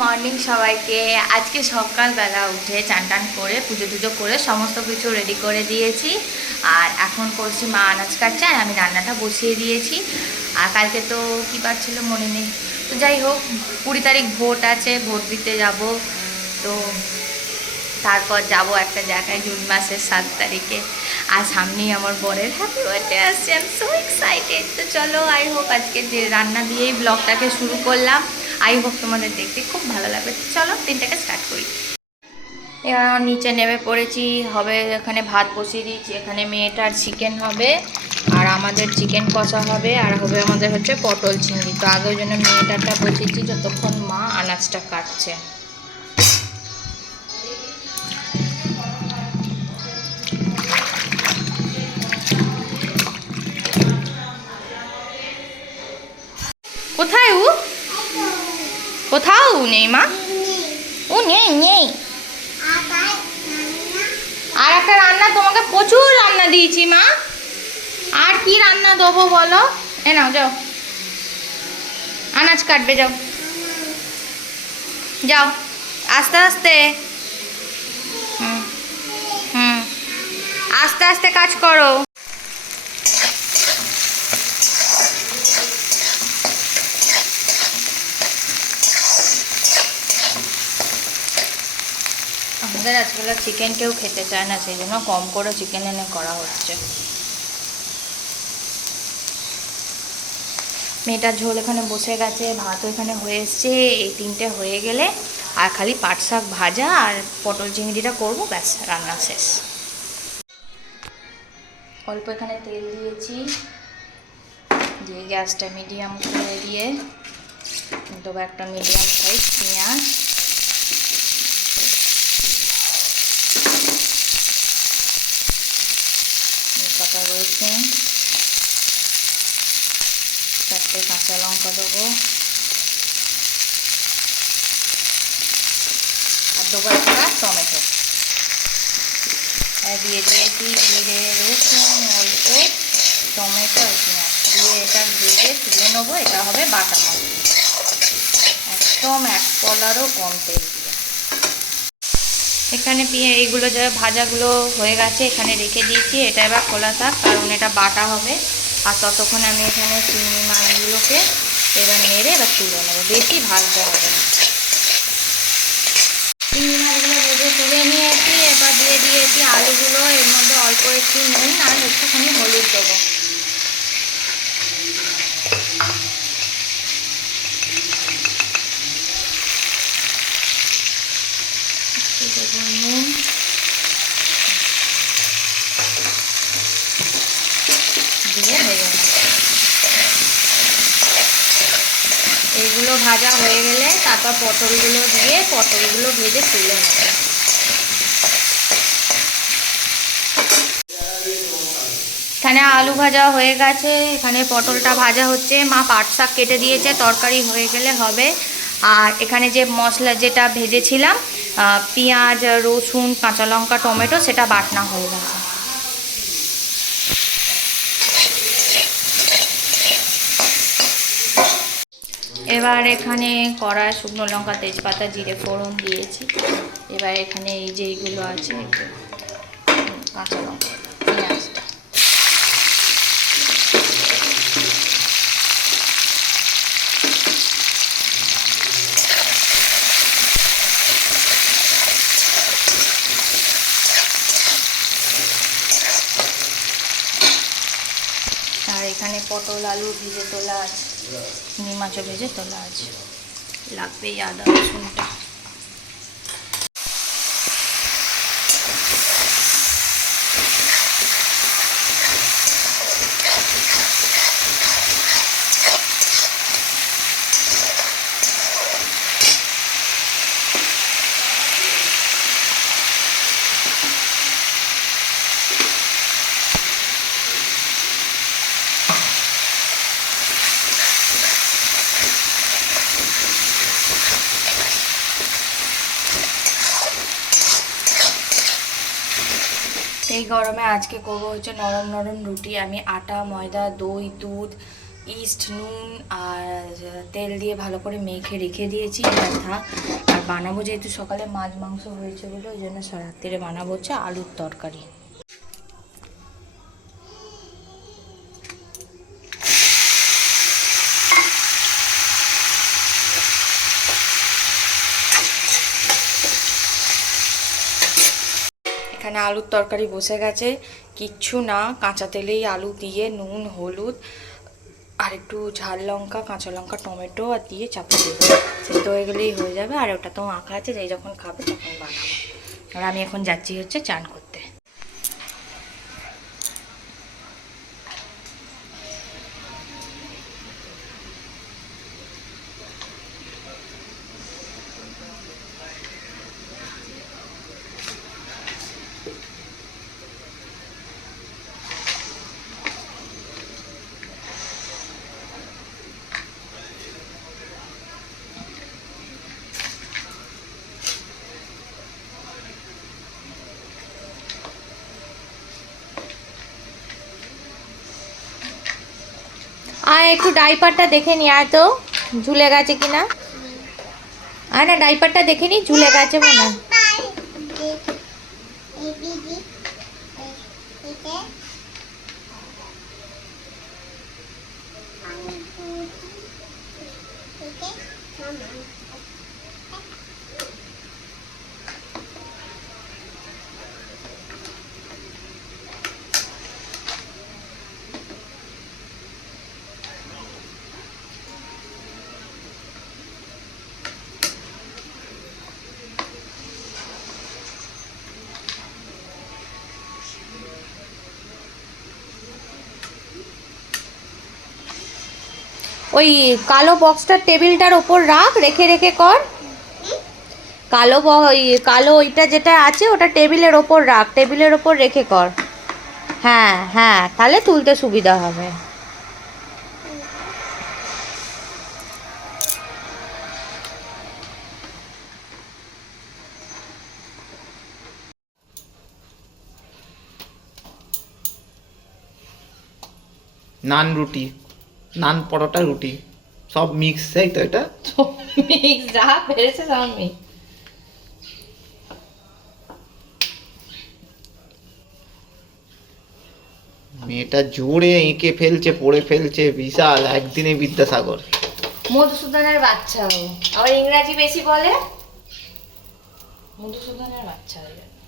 Morning সবাইকে। আজকে সকালবেলা উঠে চান টান করে পুজো টুজো করে সমস্ত কিছু রেডি করে দিয়েছি। আর এখন করছি মা আনাজ কাটছে আর আমি রান্নাটা বসিয়ে দিয়েছি। আর কালকে তো কী বার ছিল মনে নেই, তো যাই হোক 20 তারিখ ভোট আছে, ভোট দিতে যাব। তো তারপর যাব একটা জায়গায় জুন মাসের 7 তারিখে। আর সামনেই আমার বরের হ্যাপি বার্থডে আসছে, আই এম সো এক্সাইটেড। তো চলো, আই হোপ আজকে যে রান্না দিয়েই ব্লগটাকে শুরু করলাম, আই হোপ তোমাদের দেখতে খুব ভালো লাগবে। তো চলো দিনটাকে স্টার্ট করি। এবার আমার নিচে নেমে পড়েছি, হবে এখানে ভাত বসিয়ে দিয়েছি, এখানে মেয়েটার চিকেন হবে আর আমাদের চিকেন কষা হবে, আর হবে আমাদের হচ্ছে পটল চিংড়ি। তো আগে ওই জন্য মেয়েটারটা বসিয়েছি যতক্ষণ মা আনাজটা কাটছে। কোথায় ও? কোথাও নেই মা, ও নেই নেই। আর একটা রান্না, তোমাকে প্রচুর রান্না দিয়েছি মা, আর কি রান্না দেবো বলো? এ নাও যাও, আনাজ কাটবে, যাও যাও আস্তে আস্তে। হুম হুম, আস্তে আস্তে কাজ করো। আমাদের আজকাল চিকেন কেউ খেতে চায় না, সেই জন্য কম করে চিকেন এনে করা হচ্ছে। মেয়েটার ঝোল এখানে বসে গেছে, ভাতও এখানে হয়ে এসছে। এই তিনটে হয়ে গেলে আর খালি পাট শাক ভাজা আর পটল চিংড়িটা করবো, ব্যাস রান্না শেষ। অল্প এখানে তেল দিয়েছি, দিয়ে গ্যাসটা মিডিয়াম করে দিয়ে দেবো একটা মিডিয়াম সাইজ পেঁয়াজ, কটা রসুন, 4টে কাঁচা লঙ্কা দেবো, আর দেবো একটা টমেটো। দিয়ে দিয়েছি জিরে, রসুন, অল্প টমেটো আর পেঁয়াজ দিয়ে এটা ভেজে তুলে নেবো। এটা হবে বাটা মশলা, একদম 1 কলারও কম তেল দিয়ে। এখানে এইগুলো যে ভাজাগুলো হয়ে গেছে এখানে রেখে দিয়েছি। এটা এবার খোলা থাক, কারণ এটা বাটা হবে। আর ততক্ষণ আমি এখানে চিংড়ি মাছগুলোকে এবার নেড়ে এবার তুলে নেবো, বেশি ভাজতে হবে না। চিংড়ি মাছগুলো ভেজে তুলে নিয়েছি, এবার দিয়ে দিয়েছি আলুগুলো। এর মধ্যে অল্প একটু নুন আর একটুখানি হলুদ দেবো। নুন, দিয়ে ভেজে নেব। এইগুলো ভাজা হয়ে গেলে তারপর পটলগুলো দিয়ে পটলগুলো ভেজে তুলে নেব। এখানে আলু ভাজা হয়ে গেছে, এখানে পটলটা ভাজা হচ্ছে। মা পাট শাক কেটে দিয়েছে, তরকারি হয়ে গেলে হবে। আর এখানে যে মশলা যেটা ভেজেছিলাম, পেঁয়াজ, রসুন, কাঁচা লঙ্কা, টমেটো, সেটা বাটনা হয়ে গেছে। এবার এখানে কড়ায় শুকনো লঙ্কা, তেজপাতা, জিরে ফোড়ন দিয়েছি। এবার এখানে এই যে এইগুলো আছে, কাঁচা লঙ্কা, পেঁয়াজটা, আর এখানে পটল আলু ভেজে তোলা আছে, চিংড়ি মাছও ভেজে তোলা আছে। লাগবে এই আদা রসুনটা। এই গরমে আজকে করবো হচ্ছে নরম নরম রুটি। আমি আটা, ময়দা, দই, দুধ ইস্ট, নুন আর তেল দিয়ে ভালো করে মেখে রেখে দিয়েছি। এবার থাক। আর বানাবো যেহেতু সকালে মাছ মাংস হয়েছে বলে, ওই জন্য রাত্রে বানাবো হচ্ছে আলুর তরকারি। এখানে আলুর তরকারি বসে গেছে, কিচ্ছু না, কাঁচা তেলেই আলু দিয়ে নুন, হলুদ আর একটু ঝাল লঙ্কা, কাঁচা লঙ্কা, টমেটো আর দিয়ে চাপা দেবো, সেদ্ধ হয়ে গেলেই হয়ে যাবে। আর ওটা তো আঁকা আছে, যেই যখন খাবে তখন বানাবো। আর আমি এখন যাচ্ছি হচ্ছে চান করতে। আর একটু ডাইপারটা দেখে নি, আর তো ঝুলে গেছে কিনা। আর না, ডাইপারটা দেখে নি, ঝুলে গেছে মনে হয়। ওই কালো বক্সটার টেবিলটার ওপর রাখ, রেখে রেখে কর। কালো ওইটা যেটা আছে ওটা টেবিলের ওপর রাখ, টেবিলের ওপর রেখে কর। হ্যাঁ হ্যাঁ, তাহলে তুলতে সুবিধা হবে। নান রুটি, নান পরোটা রুটি সব মিক্স, তাই তো? এটা মিক্স যা পেরেছে সব মিক্স। মেয়েটা জোরে এঁকে ফেলছে, পড়ে ফেলছে, বিশাল একদিনে বিদ্যাসাগর। মধুসূদনের বাচ্চা ও, আবার ইংরাজি বেশি বলে, মধুসূদনের বাচ্চা হয়ে যাবে।